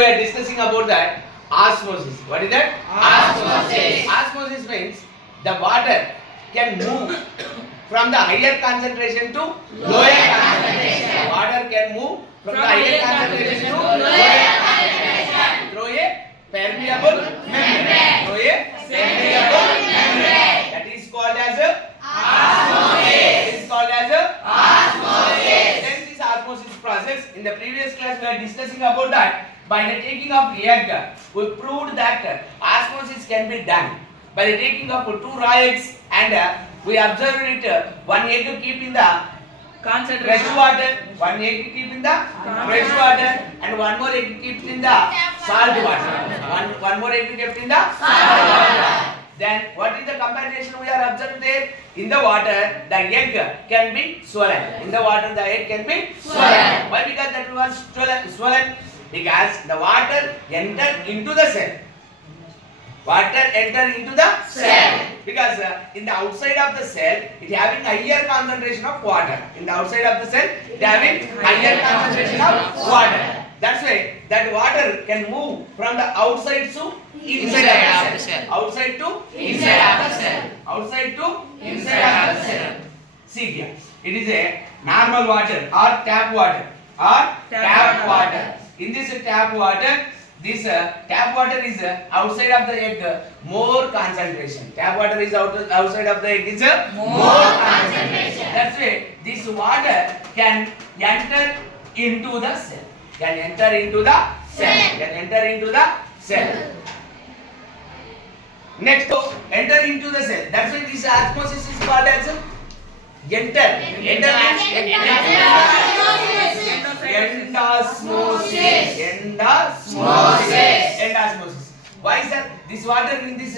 We are discussing about that osmosis. What is that? Osmosis. Osmosis means the water can move from the higher concentration to lower concentration. The water can move from the higher concentration to lower concentration through a permeable membrane. Through a permeable membrane. That is called as a osmosis. It is called as a osmosis. Then this osmosis process, in the previous class we are discussing about that. By the taking of egg, we proved that osmosis can be done. By the taking of 2 raw eggs and we observed it, 1 egg keep in the fresh water, 1 egg keep in the fresh water, and 1 more egg keep in the salt water. One more egg kept in the salt water. Then what is the comparison we are observed there? In the water, the egg can be swollen. In the water, the egg can be swollen. Why? Because that was swollen. Because the water entered into the cell. Water entered into the cell. Because in the outside of the cell, it having higher concentration of water. In the outside of the cell, it having higher concentration of water. That's why that water can move from the outside to inside of the cell. Outside to inside of the cell. Outside to inside of the cell. See here, it is a normal water or tap water. Tap water. In this tap water, this tap water is outside of the egg more concentration. Tap water is outside of the egg is more concentration. That's why this water can enter into the cell. Can enter into the cell. Can enter into the cell. Next, enter into the cell. That's why this osmosis is called as enter. Enter means endosmosis. Endosmosis. Why, sir? This water in this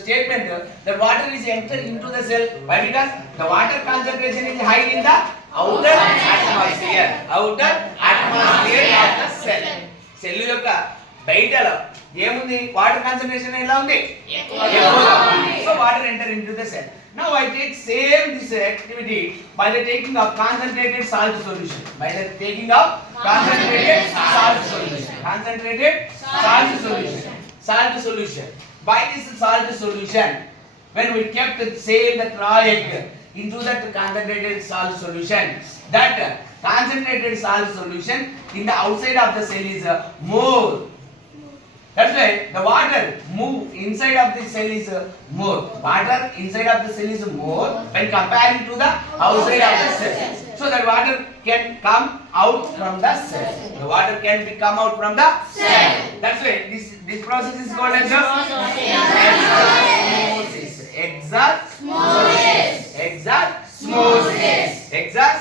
statement, the water is entered into the cell. Why? Because the water concentration is high in the outer atmosphere. Outer atmosphere of the cell. Cell యొక్క బయటలో ఏముంది? Water concentration ఎలా ఉంది? ఎక్కువగా ఉంది. So water enter into the cell. Now I take same this activity by the taking of concentrated salt solution. By the taking of concentrated salt solution. Concentrated salt solution. Salt solution. By this salt solution, when we kept the raw egg into that concentrated salt solution, that concentrated salt solution in the outside of the cell is more. That's why the water move inside of the cell is more. Water inside of the cell is more when comparing to the outside of the cell. So that water can come out from the cell. The water can come out from the cell. That's why this process is called as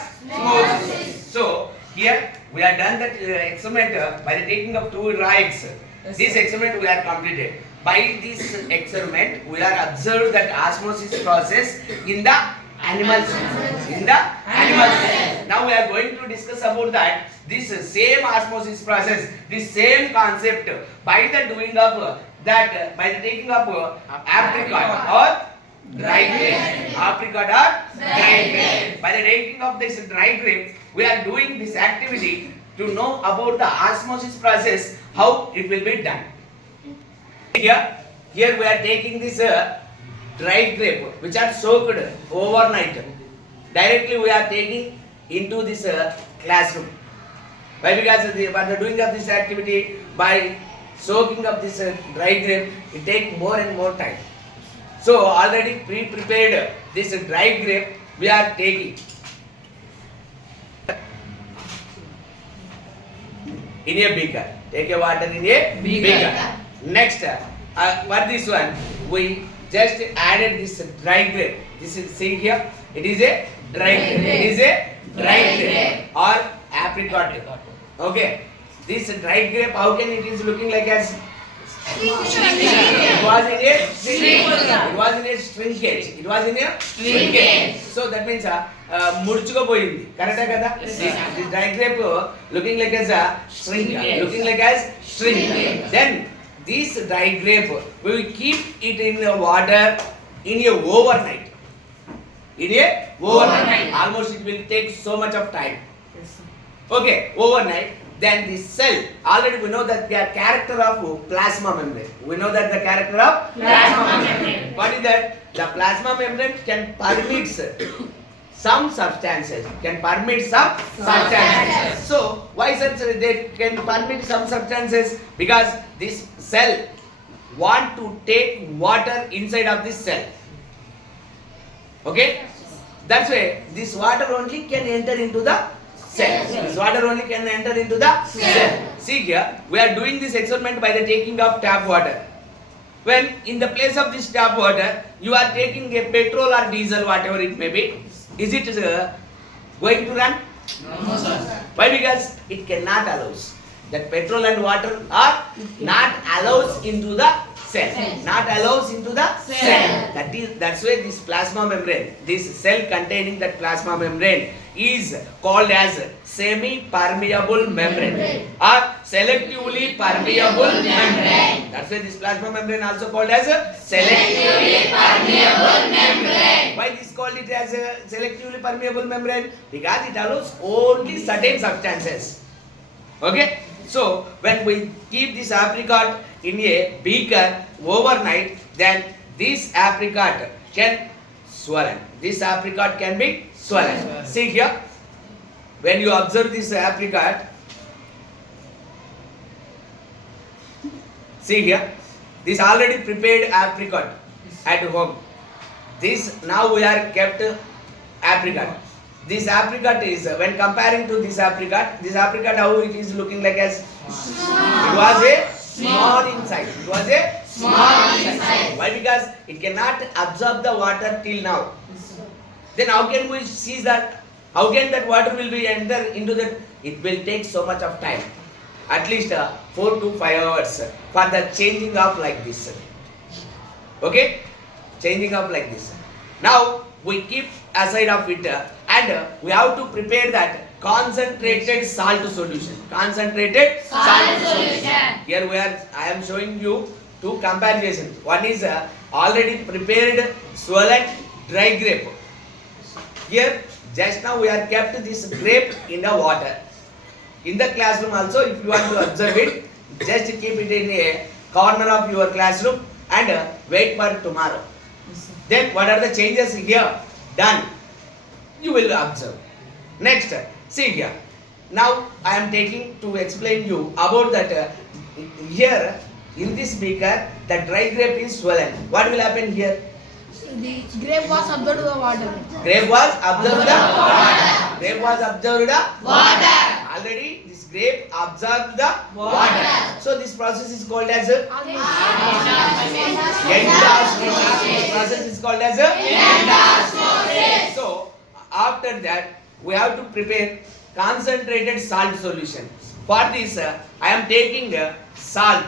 exosmosis. So here we have done that experiment by the taking of 2 raw eggs. This experiment we are completed. By this experiment, we are observed that osmosis process in the animal cells. Now we are going to discuss about that. This same osmosis process, this same concept, by the doing of that, by the taking of apricot or dry grape. Apricot or dry grape. By the taking of this dry grape, we are doing this activity to know about the osmosis process, how it will be done. Here we are taking this dry grape which are soaked overnight. Directly we are taking into this classroom. Why? Because for the doing of this activity, by soaking of this dry grape, it takes more and more time. So already pre-prepared this dry grape we are taking. In a beaker. Take a water in a beaker. Next, for this one, we just added this dry grape. This is, see here, it is a dry grape. It is a dry grape or apricot. Okay. This dry grape, how can it is looking like as? It was in a shrinkage. So that means ముడుచుకుపోయింది. కరెక్టా కదా? This dry grape looking like as a shrink. Then this dry grape we will keep it in the water in a overnight. Almost it will take so much of time. Okay, overnight. then the cell, already we know that the character of plasma membrane. We know that the character of plasma membrane. What is that? The plasma membrane can permit some substances. So why such they can permit some substances? Because this cell want to take water inside of this cell. Okay? That's why this water only can enter into the cell. This water only can enter into the cell. See here, we are doing this experiment by the taking of tap water. When in the place of this tap water, you are taking a petrol or diesel, whatever it may be, is it going to run? No, sir. Why? Because it cannot allows. That petrol and water are not allows into the cell. Not allows into the cell. That's why this plasma membrane, this cell containing that plasma membrane is called as semi-permeable membrane or selectively permeable membrane. That's why this plasma membrane also called as a selectively permeable membrane. Why this called it as a selectively permeable membrane? Because it allows only certain substances. Okay? So when we keep this apricot in a beaker overnight, then this apricot can swollen. This apricot can be swollen. See here, when you observe this apricot, see here, this already prepared apricot at home. This now we are kept apricot. This apricot is, when comparing to this apricot how it is looking like as? It was a small inside. It was a small inside. Why? Because it cannot absorb the water till now. Then how can we see that? How can that water will be enter into that? It will take so much of time. At least 4 to 5 hours for the changing of like this. Okay? Changing of like this. Now we keep aside of it and we have to prepare that concentrated salt solution. Concentrated salt solution. Here I am showing you two comparisons. One is already prepared swollen dry grape. Here just now we are kept this grape in the water. In the classroom also, if you want to observe it, just keep it in a corner of your classroom and wait for tomorrow. Then what are the changes here done? You will observe. Next, see here. Now I am taking to explain you about that. Here in this beaker, the dry grape is swollen. What will happen here? The grape was absorbed the water. Grape was absorbed the water. Grape was absorbed the water. Already this grape absorbed the water. So this process is called as endosmosis. This process is called as endosmosis. So after that we have to prepare concentrated salt solution. For this I am taking salt,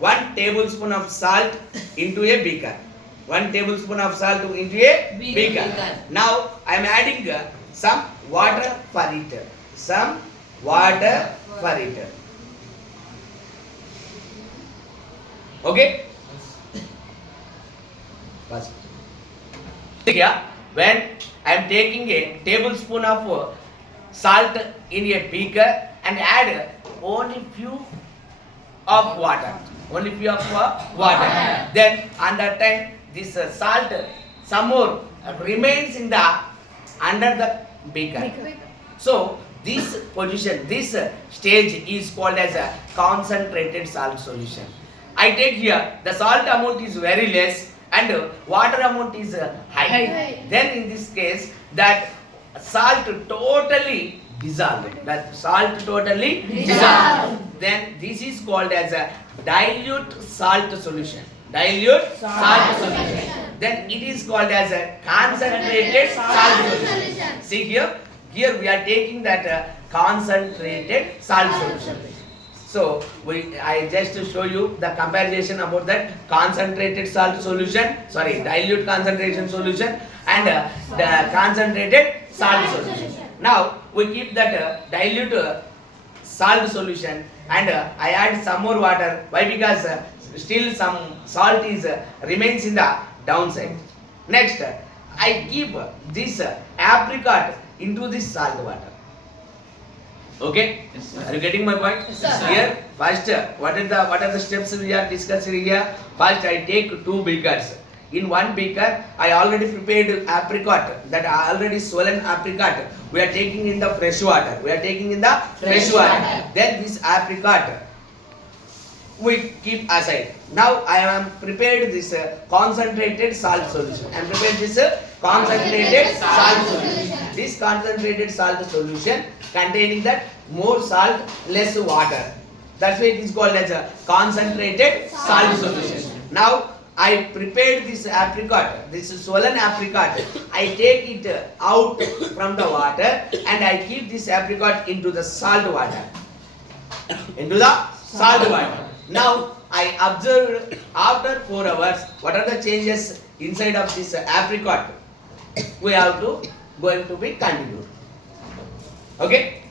1 tablespoon of salt into a beaker. 1 tablespoon of salt into a beaker. Now I am adding some water for it. Some water for it. Okay? First. Here, when I am taking a tablespoon of salt in a beaker and add only few of water. Only few of water. Then on that time this salt some more remains in the under the beaker. So this position, this stage is called as a concentrated salt solution. I take here the salt amount is very less and water amount is high. Then in this case that salt totally dissolved. That salt totally dissolved. Then this is called as a dilute salt solution. Dilute salt solution. Then it is called as a concentrated salt solution. See here we are taking that concentrated salt solution. So I just to show you the comparison about that concentrated salt solution, dilute concentration solution and the concentrated salt solution. Now we keep that dilute salt solution and I add some more water. Why? Because still some salt is remains in the downside. Next I keep this apricot into this salt water. Okay? Are you getting my point? Yes, sir. Here, first, what are the steps we are discussing here? First, I take 2 beakers. In 1 beaker, I already prepared apricot, that already swollen apricot. We are taking in the fresh water. Fresh water. Then this apricot we keep aside. Now I am prepared this concentrated salt solution. I am prepared this concentrated salt solution. This concentrated salt solution containing that more salt, less water. That's why it is called as a concentrated salt solution. Now I prepared this apricot, this swollen apricot. I take it out from the water and I keep this apricot into the salt water. Now I observed after 4 hours what are the changes inside of this apricot. We have to going to be continued. Okay.